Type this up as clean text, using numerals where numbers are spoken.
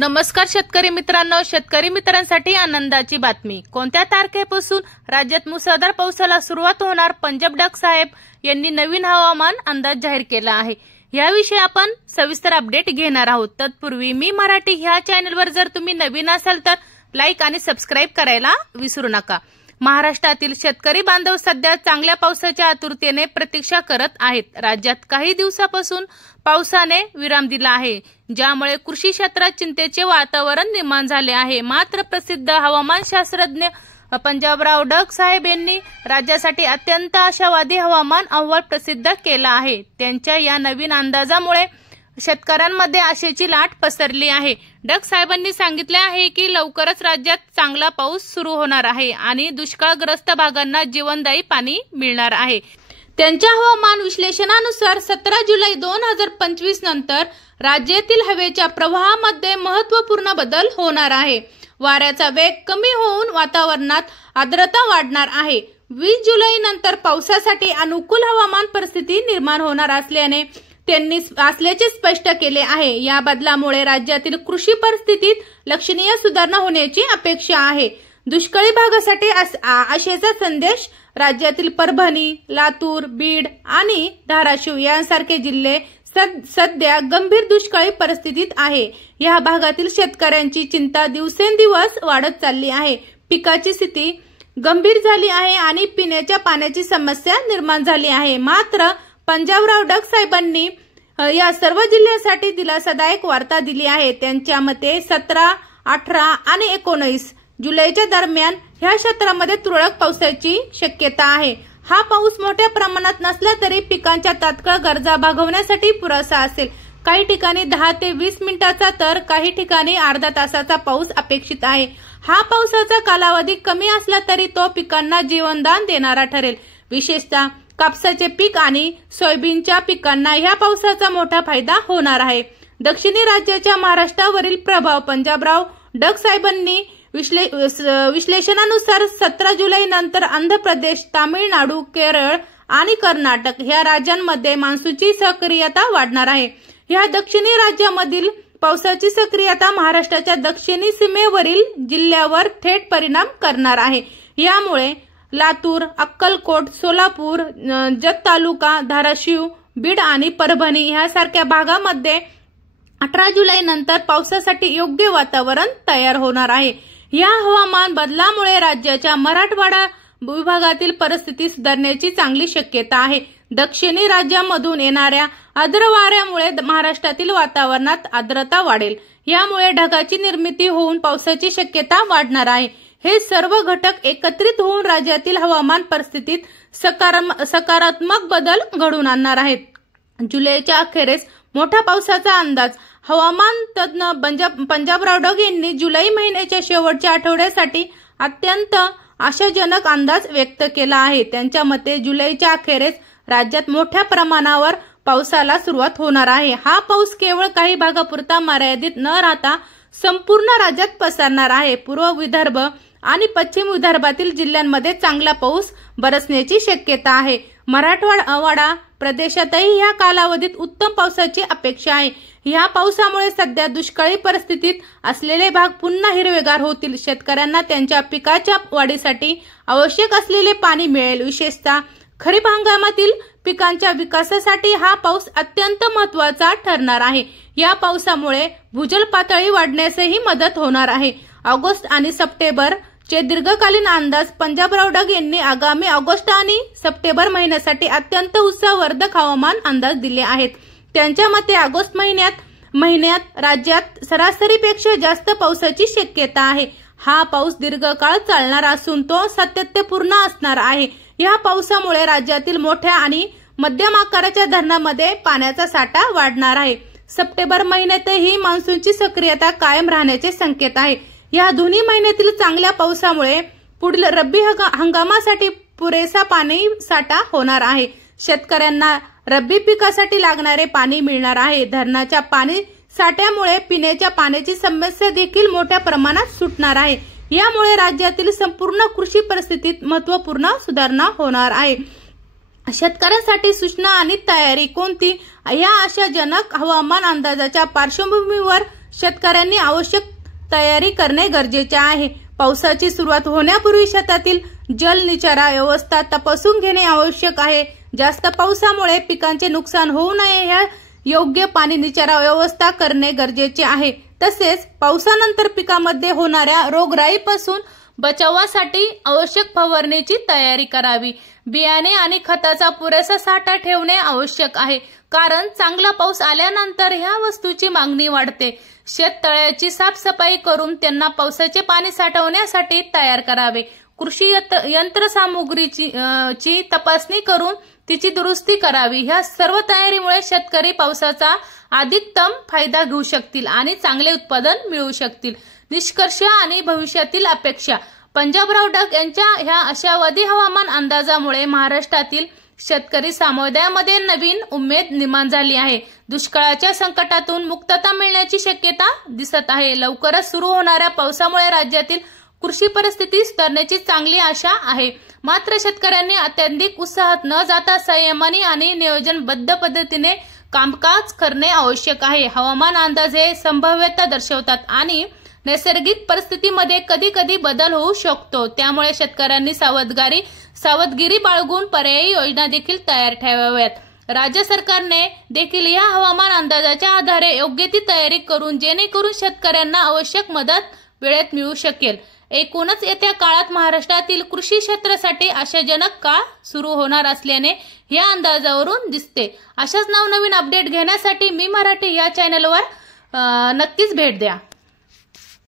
नमस्कार शेतकरी मित्रांनो, शेतकरी मित्रांसाठी आनंदाची बातमी। कोणत्या तारखेपासून राज्यात मुसळधार पावसाला सुरुवात होणार? पंजाब डक साहेब यांनी नवीन हवामान अंदाज जाहीर केला आहे। याविषयी आपण सविस्तर अपडेट घेणार आहोत। तत्पूर्वी मी मराठी ह्या चॅनलवर जर तुम्ही नवीन असाल तर लाईक आणि सबस्क्राइब करायला विसरू नका। महाराष्ट्रातील शेतकरी बांधव सध्या चांगल्या पावसाच्या आतुरतेने प्रतीक्षा करत आहेत। राज्यात काही दिवसापासून पावसाने विराम दिला आहे, ज्यामुळे कृषी क्षेत्रात चिंतेचे वातावरण निर्माण झाले आहे। मात्र प्रसिद्ध हवामानशास्त्रज्ञ पंजाबराव डक साहेब यांनी राज्यासाठी अत्यंत आशावादी हवामान अहवाल प्रसिद्ध केला आहे। त्यांच्या या नवीन अंदाजामुळे शेतकऱ्यांमध्ये आशेची लाट पसरली आहे। डक साहेबांनी सांगितले आहे की लवकरच राज्यात चांगला पाऊस सुरू होणार आहे आणि दुष्काळग्रस्त भागांना जीवनदायी पाणी मिळणार आहे। त्यांच्या हवामान विश्लेषणानुसार 17 जुलै 2025 नंतर राज्यातील हवेच्या प्रवाहामध्ये महत्त्वपूर्ण बदल होणार आहे। वाऱ्याचा वेग कमी होऊन वातावरणात आर्द्रता वाढणार आहे। 20 जुलै नंतर पावसासाठी अनुकूल हवामान परिस्थिती निर्माण होणार असल्याचे स्पष्ट केले आहे। या बदलामुळे राज्यातील कृषी परिस्थितीत लक्षणीय सुधारणा होण्याची अपेक्षा आहे। दुष्काळी भागासाठी आशेचा संदेश। राज्यातील परभणी, लातूर, बीड आणि धाराशिव यांसारखे जिल्हे सध्या गंभीर दुष्काळी परिस्थितीत आहे। या भागातील शेतकऱ्यांची चिंता दिवसेंदिवस वाढत चालली आहे। पिकाची स्थिती गंभीर झाली आहे आणि पिण्याच्या पाण्याची समस्या निर्माण झाली आहे। मात्र पंजाबराव डक साहेबांनी या सर्व जिल्ह्यांसाठी दिलासादायक वार्ता दिली आहे। त्यांच्या मते 17, 18 आणि 19 जुलैच्या दरम्यान ह्या क्षेत्रामध्ये तुरळक पावसाची शक्यता आहे। हा पाऊस मोठ्या प्रमाणात नसला तरी पिकांच्या तात्काळ गरजा भागवण्यासाठी पुरेसा असेल। काही ठिकाणी 10 ते 20 मिनिटांचा तर काही ठिकाणी अर्धा तासाचा पाऊस अपेक्षित आहे। हा पावसाचा कालावधी कमी असला तरी तो पिकांना जीवनदान देणारा ठरेल। विशेषतः कापसाचे पीक आणि सोयाबीनच्या पिकांना या पावसाचा मोठा फायदा होणार आहे। दक्षिणी राज्याच्या महाराष्ट्रावरील प्रभाव। पंजाबराव डक साहेबांनी विश्लेषणानुसार 17 जुलै नंतर आंध्र प्रदेश, तामिळनाडू, केरळ आणि कर्नाटक या राज्यांमध्ये मान्सूनची सक्रियता वाढणार आहे। या दक्षिणी राज्यामधील पावसाची सक्रियता महाराष्ट्राच्या दक्षिणी सीमेवरील जिल्ह्यावर थेट परिणाम करणार आहे। यामुळे लातूर, अक्कलकोट, सोलापूर, जत तालुका, धाराशिव, बीड आणि परभणी यासारख्या भागामध्ये 18 जुलै नंतर पावसासाठी योग्य वातावरण तयार होणार आहे। या हवामान बदलामुळे राज्याच्या मराठवाडा विभागातील परिस्थिती सुधारण्याची चांगली शक्यता आहे। दक्षिणी राज्यामधून येणाऱ्या आर्द्र वाऱ्यामुळे महाराष्ट्रातील वातावरणात आर्द्रता वाढेल। यामुळे ढगाची निर्मिती होऊन पावसाची शक्यता वाढणार आहे। हे सर्व घटक एकत्रित होऊन राज्यातील हवामान परिस्थितीत सकारात्मक बदल घडवून आणणार आहेत। जुलैच्या अखेरीस मोठ्या पावसाचा अंदाज। हवामान तज्ञ पंजाबराव डक यांनी जुलै महिन्याच्या शेवटच्या आठवड्यासाठी अत्यंत आशाजनक अंदाज व्यक्त केला आहे। त्यांच्या मते जुलैच्या अखेरीस राज्यात मोठ्या प्रमाणावर पावसाला सुरुवात होणार आहे। हा पाऊस केवळ काही भागापुरता मर्यादित न राहता संपूर्ण राज्यात पसरणार आहे। पूर्व विदर्भ आणि पश्चिम विदर्भातील जिल्ह्यांमध्ये चांगला पाऊस बरसण्याची शक्यता आहे। मराठवाडा प्रदेशातही या कालावधीत उत्तम पावसाची अपेक्षा आहे। या पावसामुळे सध्या दुष्काळी परिस्थितीत असलेले भाग पुन्हा हिरवेगार होतील। शेतकऱ्यांना त्यांच्या पिकाच्या वाढीसाठी आवश्यक असलेले पाणी मिळेल। विशेषतः खरीप हंगामातील पिकांच्या विकासासाठी हा पाऊस अत्यंत महत्त्वाचा ठरणार आहे। या पावसामुळे भूजल पातळी वाढण्यासही मदत होणार आहे। ऑगस्ट आणि सप्टेंबर चे दीर्घकालीन अंदाज। पंजाबराव डक यांनी आगामी ऑगस्ट आणि सप्टेंबर महिन्यासाठी अत्यंत उत्साहवर्धक हवामान अंदाज दिले आहेत। त्यांच्या मते ऑगस्ट महिन्यात राज्यात सरासरीपेक्षा जास्त पावसाची शक्यता आहे। हा पाऊस दीर्घकाळ चालणार असून तो सातत्यपूर्ण असणार आहे। या पावसामुळे राज्यातील मोठ्या आणि मध्यम आकाराच्या धरणांमध्ये पाण्याचा साठा वाढणार आहे। सप्टेंबर महिन्यातही मान्सूनची सक्रियता कायम राहण्याचे संकेत आहे। या दोन्ही महिन्यातील चांगल्या पावसामुळे पुढील रब्बी हंगामासाठी पुरेसा पाणी साठा होणार आहे। शेतकऱ्यांना रब्बी पिकासाठी लागणारे पाणी मिळणार आहे। धरणाच्या पाणी साठ्यामुळे पिण्याच्या पाण्याची समस्या देखील मोठ्या प्रमाणात सुटणार आहे। यामुळे राज्यातील संपूर्ण कृषी परिस्थितीत महत्त्वपूर्ण सुधारणा होणार आहे। शेतकऱ्यांसाठी सूचना आणि तयारी कोणती? या आशाजनक हवामान अंदाजाच्या पार्श्वभूमीवर शेतकऱ्यांनी आवश्यक तयारी करणे गरजेचे आहे। पावसाची सुरुवात होण्यापूर्वी शेतातील जल निचरा व्यवस्था तपासून घेणे आवश्यक आहे। जास्त पावसामुळे पिकांचे नुकसान होऊ नये या योग्य पाणी निचरा व्यवस्था करणे गरजेचे आहे। तसेच पावसानंतर पिकामध्ये होणाऱ्या रोगराईपासून बचावासाठी आवश्यक फवारणीची तयारी करावी। बियाणे आणि खताचा पुरेसा साठा ठेवणे आवश्यक आहे, कारण चांगला पाऊस आल्यानंतर ह्या वस्तूची मागणी वाढते। शेततळ्याची साफसफाई करून त्यांना पावसाचे पाणी साठवण्यासाठी तयार करावे। कृषी यंत्रसामुग्रीची तपासणी करून तिची दुरुस्ती करावी। ह्या सर्व तयारीमुळे शेतकरी पावसाचा अधिकतम फायदा घेऊ शकतील आणि चांगले उत्पादन मिळवू शकतील। निष्कर्ष आणि भविष्यातील अपेक्षा। पंजाबराव डग यांच्या ह्या आशावादी हवामान अंदाजामुळे महाराष्ट्रातील शेतकरी समुदायामध्ये नवीन उमेद निर्माण झाली आहे। दुष्काळाच्या संकटातून मुक्तता मिळण्याची शक्यता दिसत आहे। लवकरच सुरू होणाऱ्या पावसामुळे राज्यातील कृषी परिस्थिती सुधारण्याची चांगली आशा आहे। मात्र शेतकऱ्यांनी अत्यधिक उत्साहात न जाता संयमाने आणि नियोजनबद्ध पद्धतीने कामकाज करणे आवश्यक आहे। हवामान अंदाज हे संभाव्यता दर्शवतात आणि नैसर्गिक परिस्थितीमध्ये कधी कधी बदल होऊ शकतो। त्यामुळे शेतकऱ्यांनी सावधगिरी बाळगून पर्यायी योजना देखील तयार ठेवाव्यात। राज्य सरकारने देखील या हवामान अंदाजाच्या आधारे योग्य ती तयारी करून जेणेकरून शेतकऱ्यांना आवश्यक मदत वेळेत मिळू शकेल। एकूणच येत्या काळात महाराष्ट्रातील कृषी क्षेत्रासाठी आशाजनक काळ सुरू होणार असल्याने या अंदाजावरून दिसते। अशाच नवनवीन अपडेट घेण्यासाठी मी मराठी या चॅनलवर नक्कीच भेट द्या।